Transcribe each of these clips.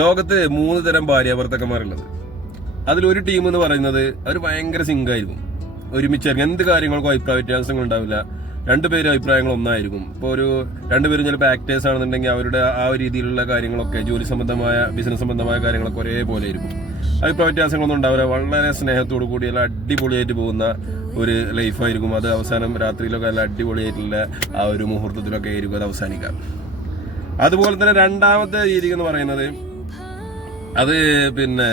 ലോകത്ത് 3 തരം ഭാര്യാഭർത്താക്കന്മാരുള്ളത്. അതിലൊരു ടീം എന്ന് പറയുന്നത് അവർ ഭയങ്കര സിങ്കായിരിക്കും, ഒരുമിച്ചായിരിക്കും, എന്ത് കാര്യങ്ങൾക്കും അഭിപ്രായ വ്യത്യാസങ്ങൾ ഉണ്ടാവില്ല, രണ്ടുപേരും അഭിപ്രായങ്ങൾ ഒന്നായിരിക്കും. ഇപ്പോൾ ഒരു രണ്ടുപേരും ചിലപ്പോൾ ആക്ടേഴ്സ് ആണെന്നുണ്ടെങ്കിൽ അവരുടെ ആ ഒരു രീതിയിലുള്ള കാര്യങ്ങളൊക്കെ, ജോലി സംബന്ധമായ ബിസിനസ് സംബന്ധമായ കാര്യങ്ങളൊക്കെ ഒരേപോലെ ആയിരിക്കും, അഭിപ്രായ വ്യത്യാസങ്ങളൊന്നും ഉണ്ടാവില്ല. വളരെ സ്നേഹത്തോടു കൂടി എല്ലാം അടിപൊളിയായിട്ട് പോകുന്ന ഒരു ലൈഫായിരിക്കും. അത് അവസാനം രാത്രിയിലൊക്കെ നല്ല അടിപൊളിയായിട്ടുള്ള ആ ഒരു മുഹൂർത്തത്തിലൊക്കെ ആയിരിക്കും അത് അവസാനിക്കാം. അതുപോലെ തന്നെ രണ്ടാമത്തെ രീതി എന്ന് പറയുന്നത്, അത് പിന്നെ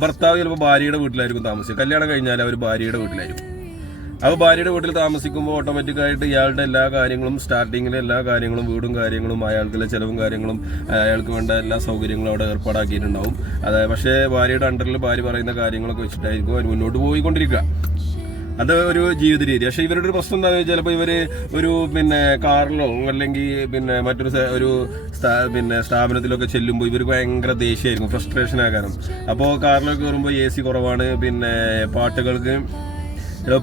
ഭർത്താവ് ചിലപ്പോൾ ഭാര്യയുടെ വീട്ടിലായിരിക്കും താമസിക്കുക. കല്യാണം കഴിഞ്ഞാൽ അവർ ഭാര്യയുടെ വീട്ടിലായിരിക്കും. അപ്പോൾ ഭാര്യയുടെ വീട്ടിൽ താമസിക്കുമ്പോൾ ഓട്ടോമാറ്റിക്കായിട്ട് ഇയാളുടെ എല്ലാ കാര്യങ്ങളും, സ്റ്റാർട്ടിങ്ങിലെ എല്ലാ കാര്യങ്ങളും, വീടും കാര്യങ്ങളും, അയാൾക്കുള്ള ചിലവും കാര്യങ്ങളും, അയാൾക്ക് വേണ്ട എല്ലാ സൗകര്യങ്ങളും അവിടെ ഏർപ്പാടാക്കിയിട്ടുണ്ടാവും. അതായത് പക്ഷേ ഭാര്യയുടെ അണ്ടറിൽ ഭാര്യ പറയുന്ന കാര്യങ്ങളൊക്കെ വെച്ചിട്ടായിരിക്കും അവർ മുന്നോട്ട് പോയിക്കൊണ്ടിരിക്കുക. അത് ഒരു ജീവിത രീതി. പക്ഷെ ഇവരുടെ ഒരു പ്രശ്നം എന്താണെന്ന് വെച്ചാൽ, ചിലപ്പോൾ ഇവര് ഒരു കാറിലോ അല്ലെങ്കിൽ മറ്റൊരു സ്ഥാപനത്തിലൊക്കെ ചെല്ലുമ്പോൾ ഇവർക്ക് ഭയങ്കര ദേഷ്യമായിരിക്കും, ഫ്രസ്ട്രേഷൻ ആകാനും. അപ്പോൾ കാറിലൊക്കെ കയറുമ്പോൾ AC കുറവാണ്, പാട്ടുകൾക്ക്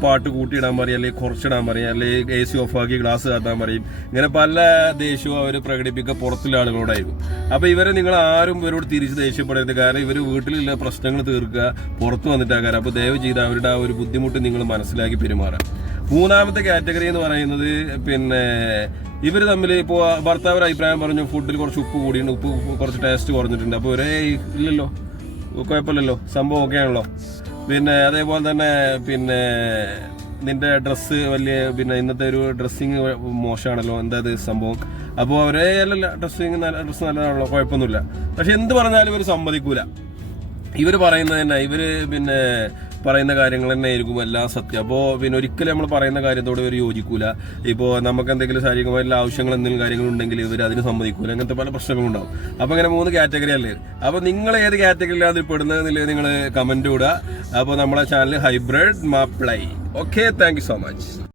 പാട്ട് കൂട്ടിയിടാൻ പറയും, അല്ലെങ്കിൽ കുറച്ചിടാൻ പറയും, അല്ലെങ്കിൽ AC ഓഫാക്കി ഗ്ലാസ് കാട്ടാൻ പറയും. ഇങ്ങനെ പല ദേഷ്യവും അവർ പ്രകടിപ്പിക്കുക പുറത്തുള്ള ആളുകളോടായിരിക്കും. അപ്പോൾ ഇവരെ നിങ്ങൾ ആരും ഇവരോട് തിരിച്ച് ദേഷ്യപ്പെടരുത്. കാരണം ഇവർ വീട്ടിലുള്ള പ്രശ്നങ്ങൾ തീർക്കുക പുറത്ത് വന്നിട്ടാകാരം. അപ്പോൾ ദയവ് ചെയ്ത് അവരുടെ ആ ഒരു ബുദ്ധിമുട്ട് നിങ്ങൾ മനസ്സിലാക്കി പെരുമാറാം. മൂന്നാമത്തെ കാറ്റഗറി എന്ന് പറയുന്നത്, ഇവർ തമ്മിൽ ഇപ്പോൾ ഭർത്താവ് ഒരു അഭിപ്രായം പറഞ്ഞു, ഫുഡിൽ കുറച്ച് ഉപ്പ് കൂടിയുണ്ട്, ഉപ്പ് കുറച്ച് ടേസ്റ്റ് കുറഞ്ഞിട്ടുണ്ട്. അപ്പോൾ ഇല്ലല്ലോ, കുഴപ്പമില്ലല്ലോ, സംഭവം ഓക്കെ ആണല്ലോ. അതേപോലെ തന്നെ നിന്റെ ഡ്രസ്സ് വലിയ ഇന്നത്തെ ഒരു ഡ്രസ്സിങ് മോശമാണല്ലോ, എന്താ ഇത് സംഭവം. അപ്പോൾ അല്ലല്ല, ഡ്രസ്സ് നല്ലതാണല്ലോ, കുഴപ്പമൊന്നുമില്ല. പക്ഷെ എന്ത് പറഞ്ഞാലും ഇവർ സമ്മതിക്കൂല. ഇവർ പറയുന്നത് തന്നെ, ഇവർ പറയുന്ന കാര്യങ്ങൾ തന്നെ ആയിരിക്കും എല്ലാം സത്യം. അപ്പോൾ ഒരിക്കലും നമ്മൾ പറയുന്ന കാര്യത്തോട് ഇവർ യോജിക്കൂല. ഇപ്പോൾ നമുക്ക് എന്തെങ്കിലും ശാരീരികമായിട്ടുള്ള ആവശ്യങ്ങൾ എന്തെങ്കിലും കാര്യങ്ങളുണ്ടെങ്കിൽ ഇവർ അതിന് സമ്മതിക്കൂല. അങ്ങനത്തെ പല പ്രശ്നങ്ങളുണ്ടാവും. അപ്പോൾ അങ്ങനെ 3 കാറ്റഗറി അല്ലേ. അപ്പോൾ നിങ്ങൾ ഏത് കാറ്റഗറിയിലാണ് അതിൽ പെടുന്നതെന്നില്ല നിങ്ങൾ കമന്റ് ഇടുക. അപ്പോൾ നമ്മളെ ചാനൽ ഹൈബ്രിഡ് മാപ്ലൈ. Okay, thank you so much.